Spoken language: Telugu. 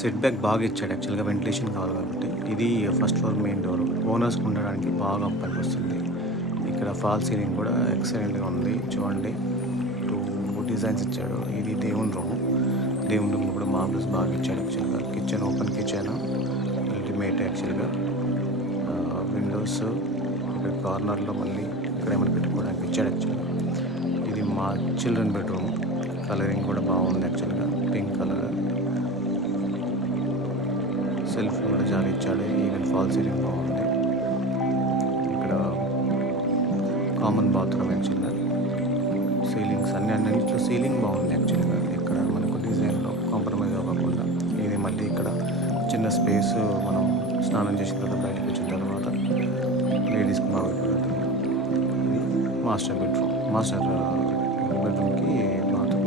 సెట్ బ్యాక్ బాగా ఇచ్చాడు యాక్చువల్‌గా వెంటిలేషన్ కావాలి కాబట్టి. ఇది ఫస్ట్ ఫ్లోర్ మెయిన్ డోర్. ఓనర్స్‌కి ఉండడానికి బాగా పనికొస్తుంది. ఇక్కడ ఫాల్ సీలింగ్ కూడా ఎక్సలెంట్‌గా ఉంది. చూడండి 2 డిజైన్స్ ఇచ్చాడు. ఇది దేవుని రూమ్. దేవుని రూమ్‌లో కూడా మార్బుల్స్ బాగా ఇచ్చాడు యాక్చువల్‌గా. కిచెన్ ఓపెన్ కిచెన్ అల్టిమేట్ యాక్చువల్‌గా. విండోస్ ఇక్కడ కార్నర్‌లో మళ్ళీ ఇక్కడ ఏమైనా పెట్టుకోవడానికి ఇచ్చాడు యాక్చువల్‌గా. ఇది మా చిల్డ్రన్ బెడ్రూమ్. కలరింగ్ కూడా బాగుంది యాక్చువల్‌గా. Pink colour. సెల్ఫ్ కూడా చాలా ఇచ్చాడు. ఈవెన్ ఫాల్ సీలింగ్ బాగుంది. ఇక్కడ కామన్ బాత్రూమ్ యాక్చువల్‌గా. సీలింగ్స్ అన్నింటిలో సీలింగ్ బాగుంది యాక్చువల్‌గా. ఇక్కడ మనకు డిజైన్లో కాంప్రమైజ్ అవ్వకుండా. ఇది మళ్ళీ ఇక్కడ చిన్న స్పేస్ మనం స్నానం చేసిన తర్వాత బయటకు వచ్చిన తర్వాత లేడీస్కి బాగా ఉపయోగపడుతుంది. ఇది మాస్టర్ బెడ్రూమ్కి బాత్రూమ్.